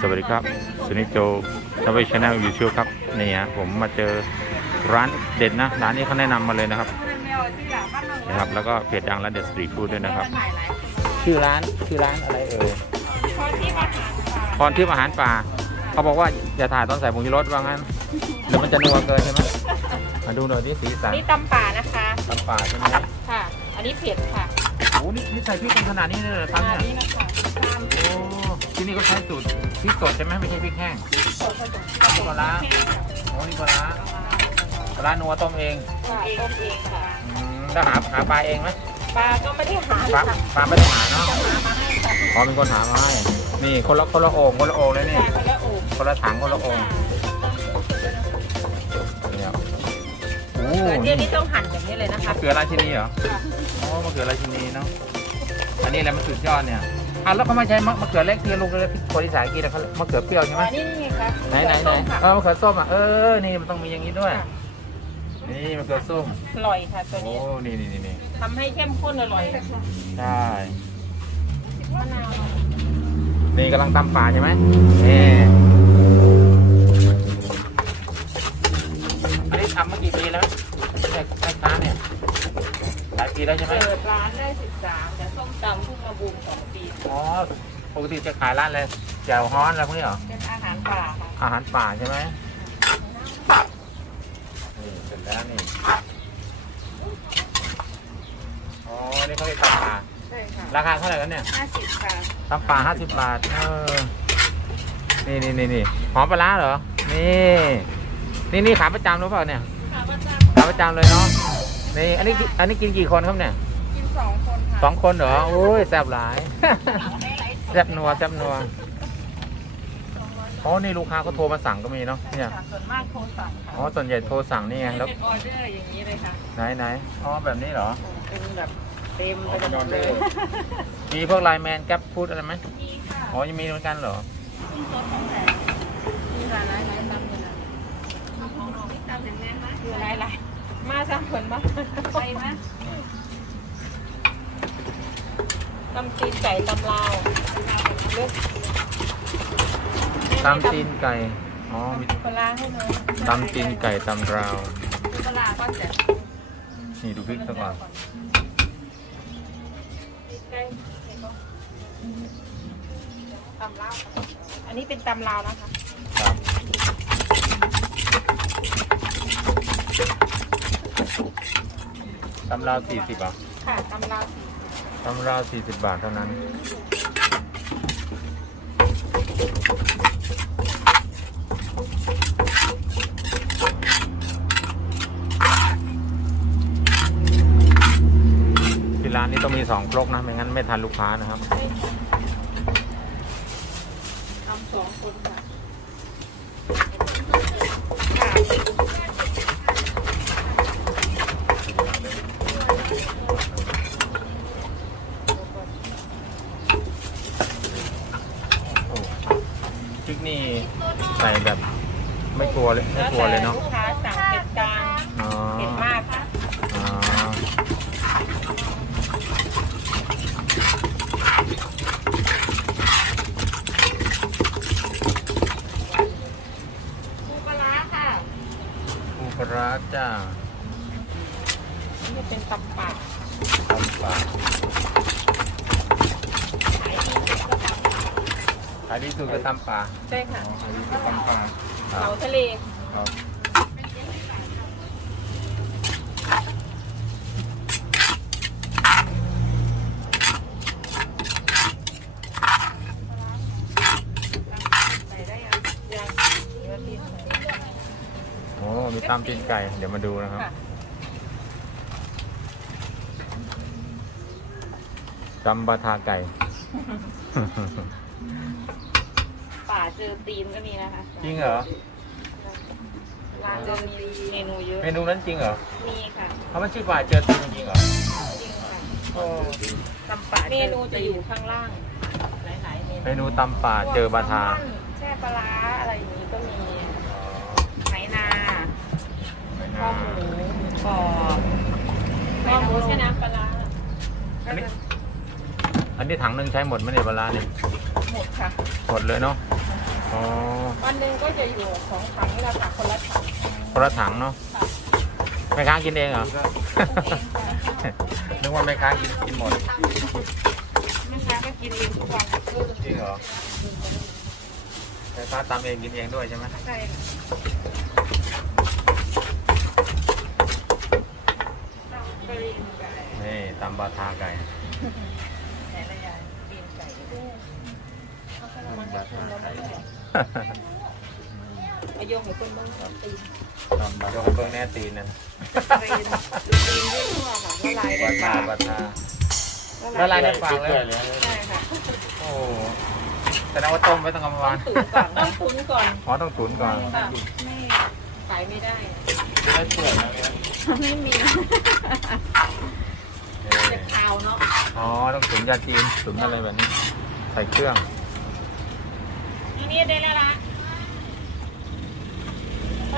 สวัสดีครับสุนิจโจทวีชแนลยูทูบครับนี่ฮะผมมาเจอร้านเด็ดนะ ร้านนี้เขาแนะนำมาเลยนะครับนะครับ แล้วก็เพจดังร้านเด็ดสตรีทฟู้ดด้วยนะครับ ชื่อร้านชื่อร้านอะไรเอ่ยพรทิพย์อาหารป่า เขาบอกว่าอย่าถ่ายตอนใส่ผงชูรสว่างั้นเดี๋ยวมันจะนัวเกินใช่ไหมมาดูหน่อยที่สีสันนี่ตำป่านะคะตำป่าใช่ไหมค่ะ อันนี้เผ็ดค่ะโอ้นี่นี่ใส่พริกกันขนาดนี้เลยเหรอครับอันเนี่ยนี้นะคะตามโอ้ที่นี่ก็ใช้สูตรพริกสดใช่ไหมไม่ใช่พริกแห้งสดผสมนี่ปลาร้าโอ้นี่ปลาร้าปลาร้านัวต้มเองค่ะต้มเองค่ะอืมแล้วหาหาปลาเองไหมปลาก็ไม่ได้หาปลาค่ะปลาไม่ได้หาเนาะจะหามาให้ค่ะอ๋อมีคนหามาให้นี่คนละคนละโอ่งคนละโอ่งเลยนี่ปลาคนละโอบคนละถังคนละโอ่ง โอ้เกลือเทียนี่มนี่ต้องหั่นแบบนี้เลยนะคะมะเขือราชินีเหรออ๋อมะเขือราชินีเนาะอันนี้แหละมันสุดยอดเนี่ยอะแล้วเขาไม่ใช้มะมะเขือเล็กที่ลูกเล็กคนอีสานกินนะเขามะเขือเปรี้ยวใช่ไหมอันนี้นี่ไงคะไหนไหนไหนส้มค่ะเออมะเขือส้มอะเออนี่มันต้องมีอย่างนี้ด้วยค่ะนี่มะเขือส้มอร่อยค่ะตัวโอ้นี้นี่นี่นี่นี่ทำให้เข้มข้นอร่อยค่ะใช่มะนาวนี่กำลังตำป่าใช่ไหมนี่อันนี้ทำมากี่ปีแล้วแม่แม่ค้าเนี่ยหลาย ปีแล้วใช่ไหมเปิดร้านได้สิบสามแต่ส้มตำเพิ่งมาบูมสองปี อ๋อปกติจะขายร้านเลยแจ่วฮ้อนอะไรพวกนี้เหรอ เป็นอาหารป่าค่ะอาหารป่าใช่ไหมนี่เสร็จแล้วนี่ อ๋อ นี่เขาเรียกตำป่า ใช่ค่ะราคาเท่าไหร่กันเนี่ยห้าสิบค่ะตำป่าห้าสิบบาท เออ นี่นี่นี่นี่หอมปลาร้าเหรอ นี่ นี่นี่ขายประจำหรือเปล่าเนี่ย ค่ะประจขายประจำเลยเนาะ นี่อันนี้กิอันนี้กินกี่คนครับเนี่ยำกินสองคนค่ะสองคนเหรอโอ้ยแซ่บหลาย แซ่บนัวแซ่บนัวอ๋อนี่ลูกค้าเขาโทรมาสั่งก็มีเนาะเนี่ยค่ะส่วนมากโทรสั่งค่ะอ๋อส่วนใหญ่โทรสั่งนี่ไงแล้วเป็นออเดอร์อย่างนี้เลยค่ะไหนไหนอ๋อแบบนี้เหรอ เป็นแบบเต็มไปหมดเลยมีพวกไลน์แมนแก๊ปพูดอะไรไหมมีค่ะอ๋อยังมีเหมือนกันเหรอมีซอสของแถมมีหลายหลายหลายตำเลยนะของน้องมีตำแข็งแรงไหมคือหลายหลาย มาสร้างผลมาไปไหมตำตีนไก่ตำลาวเลือกตำตีนไก่ อ๋อมีปลาร้าให้หน่อยตำตีนไก่ตำราว ปลาร้าก็จะนี่ดูพริกซะก่อนตำลาวอันนี้เป็นตำลาวนะคะครับ ตำราวสี่สิบอะค่ะตำลาวตำราวสี่สิบบาทเท่านั้น ที่ร้านนี้ต้องมีสองครกนะ ไม่งั้นไม่ทันลูกค้านะครับ ทำสองคนค่ะค่ะ โอ้พริกนี่ใส่แบบ ไม่กลัวเลยไม่กลัวเลยเนาะแวแต่ลูกค้าสั่งเผ็ดกลางอ๋อเผ็ดมากค่ะอ๋อปูปลาร้าค่ะปูปลาร้าจ้านี่เป็นตำป่าตำป่าขายดีสุดก็ตำป่าใช่ค่ะอ๋อขายดีสุดตำป่าครั เหลาบทะเลครับโอ้มีตำตีนไก่ เดี๋ยวมาดูนะครับค่ะตำบาทาไก่ ป่าเจอตีนก็มีนะคะ จริงเหรอ ร้านจะมีเมนูเยอะเมนูนั้นจริงเหรอมีค่ะเขาไม่ชื่อป่าเจอตีนจริงเหรอจริงค่ะโอ้ตำป่าเมนูจะอยู่ข้างล่างหลายๆเมนูเมนูตำป่าเจอบาทาแซลมอนแช่ปลาร้าอะไรอย่างนี้ก็มีไหนาข้อหมูหมูกรอบข้อหมูแช่น้ำปลาร้าอันนี้อันนี้ถังหนึ่งใช้หมดไหมเนี่ยปลาร้าเนี่ยหมดค่ะหมดเลยเนาะอ๋อวันหนึ่งก็จะอยู่สองถังนี่แหละค่ะคนละถัง คนละถังเนาะค่ะแม่ค้ากินเองเหรอเองค่ะนึกว่าแม่ค้ากินกินหมดแม่ค้าก็กินเองทุกวันจริงเหรอแม่ค้าตำเองกินเองด้วยใช่ไหมใช่ไปเรียนไก่นี่ตำบาทาไก่ไหนละยายปีนไก่เอาขนมมันบาจะทาขึ้นแล้วไก่ไม่ได้อายุให้เพิ่นเบิ่งสอนตีนตำบาทาเบิ้งแน่ตีนนั่นตีนตีนด้วยทั่วค่ะละลายในบาปาทากบาทาละลายในปากเลยใช่ค่ะโอ้แสดงว่าต้มไว้ตั้งประมาณตุ๋นก่อนต้องตุ๋นก่อนอ๋อต้องตุ๋นก่อนค่ะไม่ขายไม่ได้จะได้เปื่อยแล้วเนี่ยไม่มีนี่จะคาวเนาะอ๋อต้องตุ๋นยาจีนตุ๋นอะไรแบบนี้ ใส่เครื่องทีนี้ได้แล้วละตอนนี้ก็ โ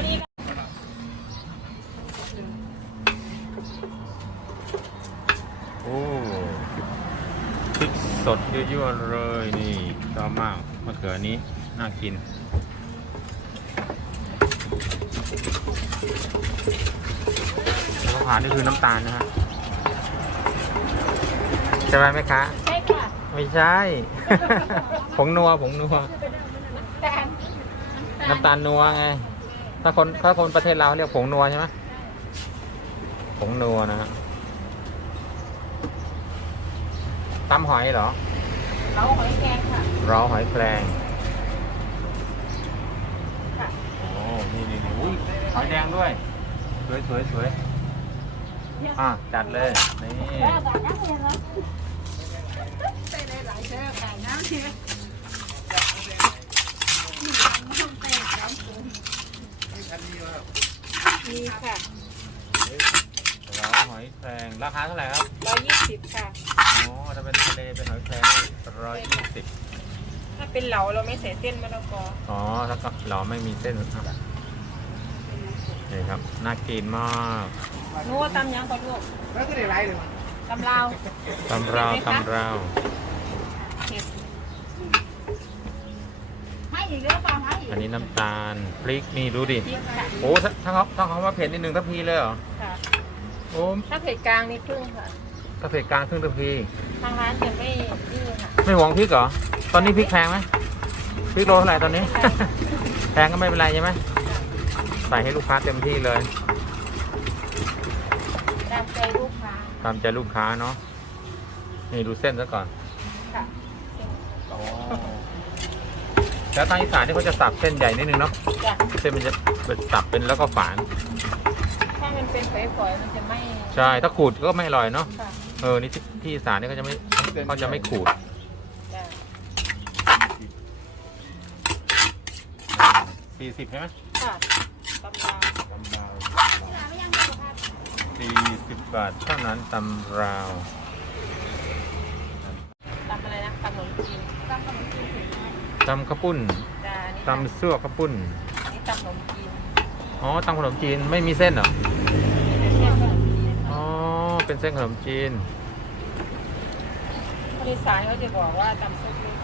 อ้พริกสดยั่วๆเลยนี่ชอบมากมะเขือนี้น่ากินแล้วก็ผ่านนี่คือน้ำตาลนะฮะใช่ไหมแม่ค้าใช่ค่ะ ไม่ใช่ ผงนัวผงนัวแต่น้ำตาลนัวไง ถ้าคนถ้าคนประเทศเราเรียกผงนัวใช่ไหมผงนัวนะฮะตำหอยเหรอเราหอยแครงค่ะเราหอยแครงค่ะโอ้นี่นี่นี่อุ้ยหอยแดงด้วย สวยสวยสวยอะจัดเลยนี่แล้วแต่นักเรียนแล้วไปได้หลายเชือกไก่น้ำเชือกมี ค่ะเราหอยแครงราคาเท่าไหร่ครับ ร้อยยี่สิบค่ะ อ๋อถ้าเป็นทะเลเป็นหอยแครงร้อยยี่สิบถ้าเป็นเหลาเราไม่ใส่เส้นมะละกออ๋อถ้าก็เราไม่มีเส้นอะนี่ครับ น่ากินมากนู้ว่าตำยังก่อนลูกแล้วก็ได้ไรเลยมั้งตำลาวตำราวตำราวเห็ดไม่อีกเรื่องเปล่าไม่ อีกอันนี้น้ำตาลพริกนี่ดูดิพริกค่ะโอ้ถ้าถ้าเขาถ้าเขาว่าเผ็ดนิดนึงทัพพีเลยเหรอค่ะ โอ้ถ้าเผ็ดกลางนี่ครึ่งค่ะ ถ้าเผ็ดกลางครึ่งทัพพี ทางร้านจะไม่นี่ค่ะ ไม่หวงพริกเหรอ ตอนนี้พริกแพงไหมพริกโลเท่าไหร่ตอนนี้ แพงก็ไม่เป็นไรใช่ไหมใส่ให้ลูกค้าเต็มที่เลย ตามใจลูกค้าตามใจลูกค้าเนาะ นี่ดูเส้นซะก่อนค่ะ แล้วทางอีสานที่เขาจะสับเส้นใหญ่นิดนึงเนาะจ้ะเส้นมันจะเป็นสับเป็นแล้วก็ฝาน ถ้ามันเป็นฝอยๆมันจะไม่ใช่ถ้าขูดก็ไม่อร่อยเนาะค่ะเออนี่ที่ที่อีสานนี่เขาจะไม่เขาจะไม่ขูดจ้ะสี่สิบใช่ไหมค่ะตำลาวตำราวสี่สิบบาทเท่านั้นตำราว ตำอะไรนะตำขนมจีนตำขนมจีนเผ็ดน้อย ตำข้าวปุ้นจ้ะอันนี้ตำซั่วข้าวปุ้นอันนี้ตำขนมจีนอ๋อตำขนมจีนไม่มีเส้นเหรอ เป็นเส้นขนมจีนอ๋อ เป็นเส้นขนมจีน คนอีสานเขาจะบอกว่าตำซุปเล็ก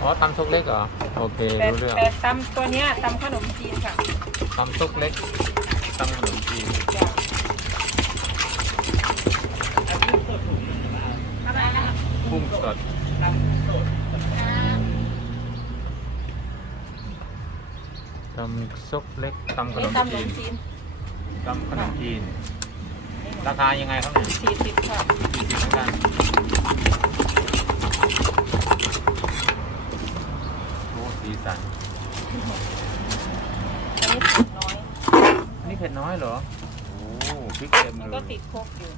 อ๋อตำซุกเล็กเหรอ โอเค แต่รู้เรื่องแต่ตำตัวเนี้ยตำขนมจีนค่ะตำซุกเล็กตำขนมจีน จ้ะอะไรนะกุ้งสดำซุกเล็กตำขนนี่มตำขนจีนมจีนตำขนมจีน ราคายังไงครับเนี่ยสี่สิบค่ะสี่สิบเหมือนกันโอ้สีสันอันนี้เผ็ดน้อย อันนี้เผ็ดน้อยเหรอโอ้พริกเต็มมันเลก็ยติดโคกอยู่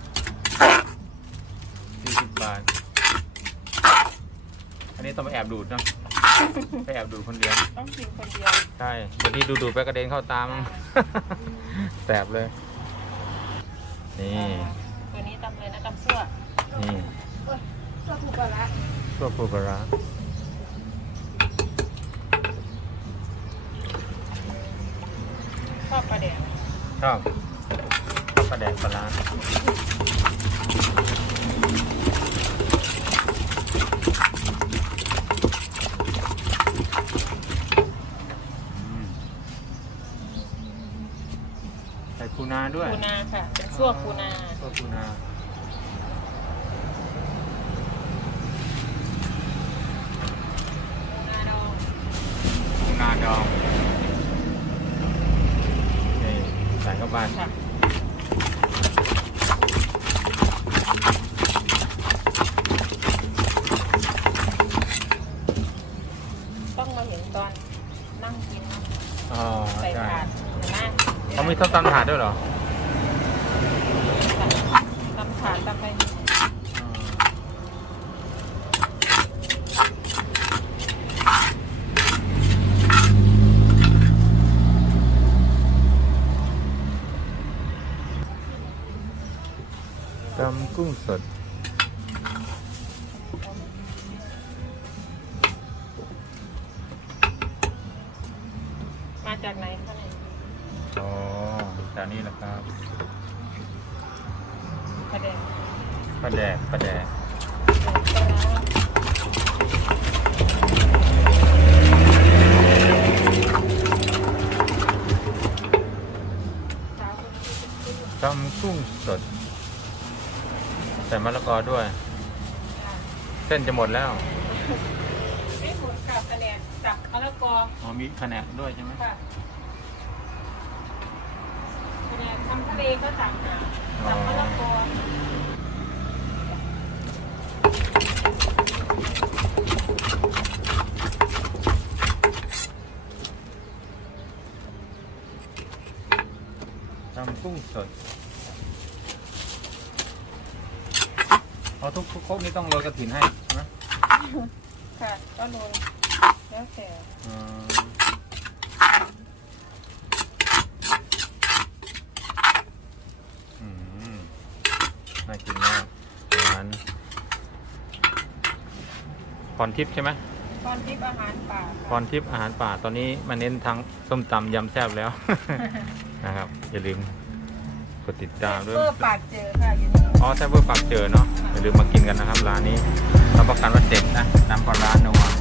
สี่สิบบาท อันนี้ต้องไปแอบดูดนะ ไปแอบดูดคนเดียว ต้องกินคนเดียวใช่บางทีดูดูดๆไปกระเด็นเข้าตาม แสบเลย นี่ ตัวนี้ตำเลยนะตำซั่วนี่ซั่วผูกกะละตัวปูปลาร้าชอบปลาแดงชอบชอบปลาแดกปลาร้านาด้วย ปูนาค่ะ เป็นซั่ วปูนาโซปูนาปูนาดองปูนาดองนี่ใส่เข้าไปค่ะต้องมาเห็นตอนนั่งกินเนอะอ๋อใส่ใช่ถาดเห็นไหมเขามีส้มตำถาดด้วยเหรอ ตำถาดตำไป ตำ กุ้งสด มาจากไหนคะเนี่ยอ๋อจานนี้แหละครับประเด็นปลาแดกปลาแดกปลาร้าตำกุ้งสด ใส่มะละกอด้วย เส้นจะหมดแล้วไม่หมุนกับคะแนนจับมะละกออ๋อมีแผนกด้วยใช่ไหมค่ะคะแนนทำทะเลก็สั่งหาจับมะละกอ ตำกุ้งสดเอา ทุกทุกครกนี้ต้องโรยกระถินให้ใช่ไหมค่ะก็โรยแล้วแต่อืมอืมน่ากินมากหวานพรทิพย์ใช่ไหมตอนทิพย์อาหารป่าพรทิพย์อาหารป่าตอนนี้มาเน้นทั้งส้มตำยำแซ่บแล้ว นะครับอย่าลืมกดติดตามด้วยเพื่อปากเจอค่ะอยู่นี่อ๋อแซ่บเวอร์ปากเจอเนาะ อย่าลืมมากินกันนะครับร้านนี้รับประกันว่าเด็ดนะน้ำปลาร้านัว